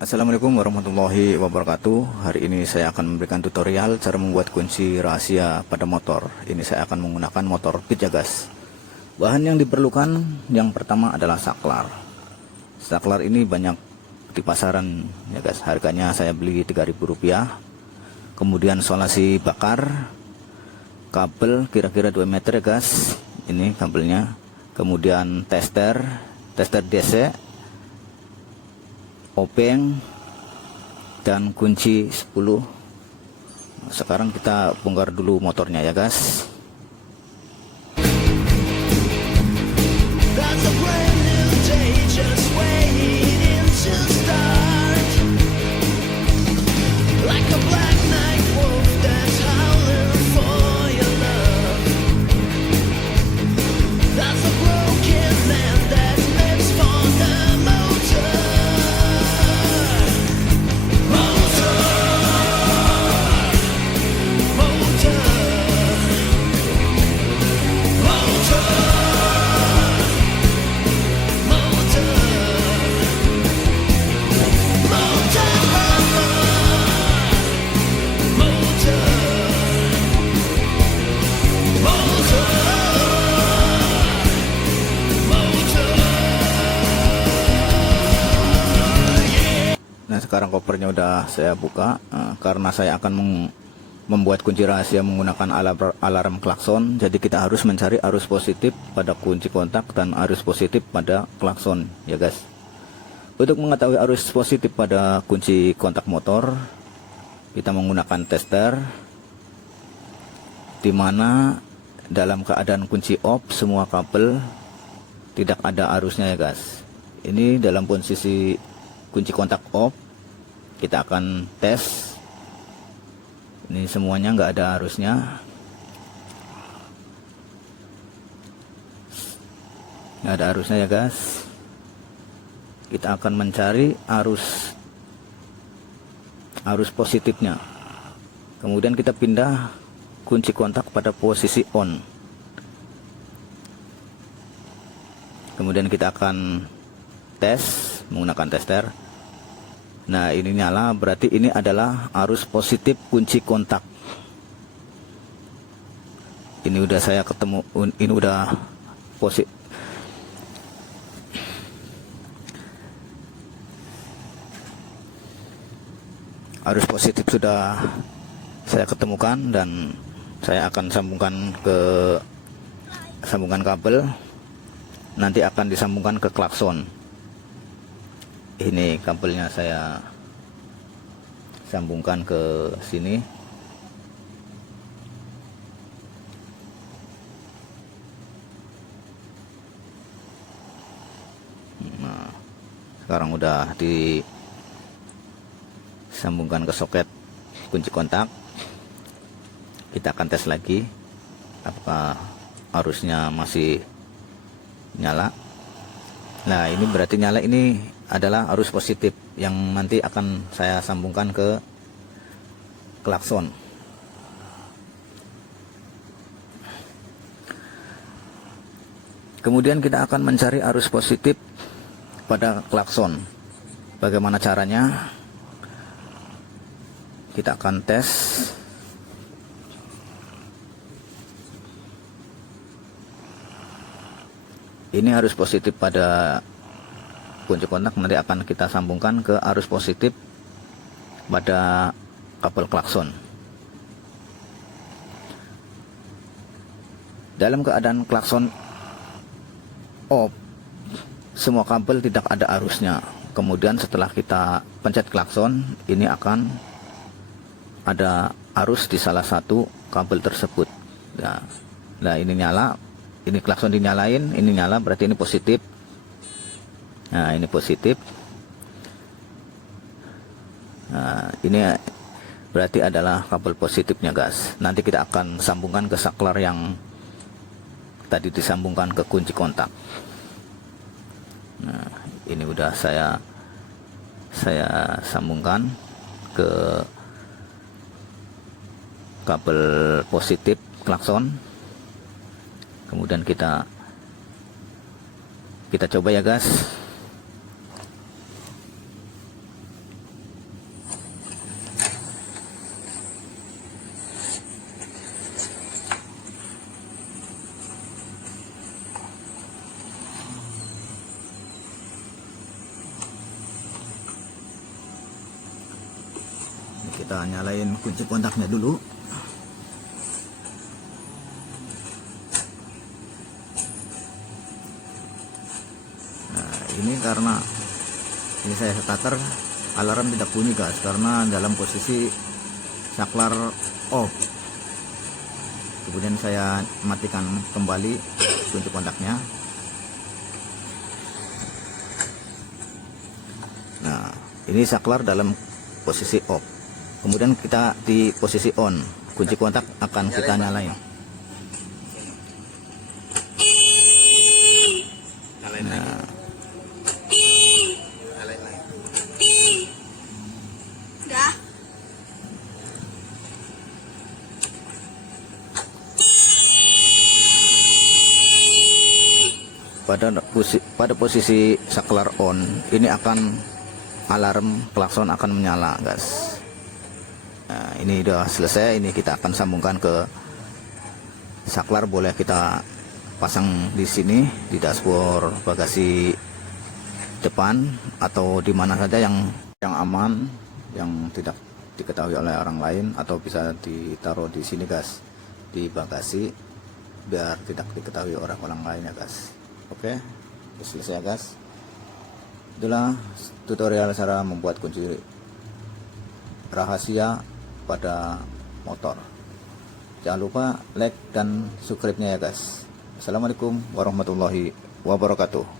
Assalamualaikum warahmatullahi wabarakatuh. Hari ini saya akan memberikan tutorial cara membuat kunci rahasia pada motor. Ini saya akan menggunakan motor Pijat gas. Bahan yang diperlukan yang pertama adalah saklar. Saklar ini banyak di pasaran ya guys. Harganya saya beli Rp3.000. Kemudian solasi bakar, kabel kira-kira 2 meter ya guys. Ini kabelnya. Kemudian tester DC, openg, dan kunci 10. Sekarang kita bongkar dulu motornya ya guys. Nah, sekarang kopernya udah saya buka. Karena saya akan membuat kunci rahasia menggunakan alarm klakson, jadi kita harus mencari arus positif pada kunci kontak dan arus positif pada klakson ya guys. Untuk mengetahui arus positif pada kunci kontak motor, kita menggunakan tester, dimana dalam keadaan kunci off semua kabel tidak ada arusnya ya guys. Ini dalam posisi kunci kontak off, kita akan tes. Ini semuanya nggak ada arusnya. Nggak ada arusnya ya guys. Kita akan mencari arus positifnya. Kemudian kita pindah kunci kontak pada posisi on. Kemudian kita akan tes menggunakan tester. Nah, ini nyala, berarti ini adalah arus positif kunci kontak. Ini udah saya ketemu, ini udah positif. Arus positif sudah saya ketemukan dan saya akan sambungkan kabel. Nanti akan disambungkan ke klakson. Ini kabelnya saya sambungkan ke sini. Nah, sekarang udah disambungkan ke soket kunci kontak. Kita akan tes lagi apakah arusnya masih nyala. Nah, ini berarti nyala, ini adalah arus positif yang nanti akan saya sambungkan ke klakson. Kemudian kita akan mencari arus positif pada klakson. Bagaimana caranya? Kita akan tes. Ini arus positif pada kunci kontak, nanti akan kita sambungkan ke arus positif pada kabel klakson. Dalam keadaan klakson off, semua kabel tidak ada arusnya. Kemudian setelah kita pencet klakson, ini akan ada arus di salah satu kabel tersebut. Nah, ini nyala, ini klakson dinyalain, ini nyala, berarti ini positif. Nah, ini positif. Nah, ini berarti adalah kabel positifnya guys. Nanti kita akan sambungkan ke saklar yang tadi disambungkan ke kunci kontak. Nah, ini udah saya sambungkan ke kabel positif klakson. Kemudian kita coba ya guys. kita nyalain kunci kontaknya dulu. Nah, ini karena ini saya starter, alarm tidak bunyi guys, karena dalam posisi saklar off. Kemudian saya matikan kembali kunci kontaknya. Nah, ini saklar dalam posisi off. Kemudian kita di posisi on, kunci kontak akan kita nyalain. Nah, pada posisi saklar on, ini akan alarm klakson akan menyala guys. Nah, ini udah selesai. Ini kita akan sambungkan ke saklar. Boleh kita pasang di sini di dashboard bagasi depan atau di mana saja yang aman, yang tidak diketahui oleh orang lain, atau bisa ditaruh di sini guys, di bagasi, biar tidak diketahui orang lain ya guys. Oke, selesai ya guys. Itulah tutorial cara membuat kunci rahasia pada motor. Jangan lupa like dan subscribe-nya ya guys. Assalamualaikum warahmatullahi wabarakatuh.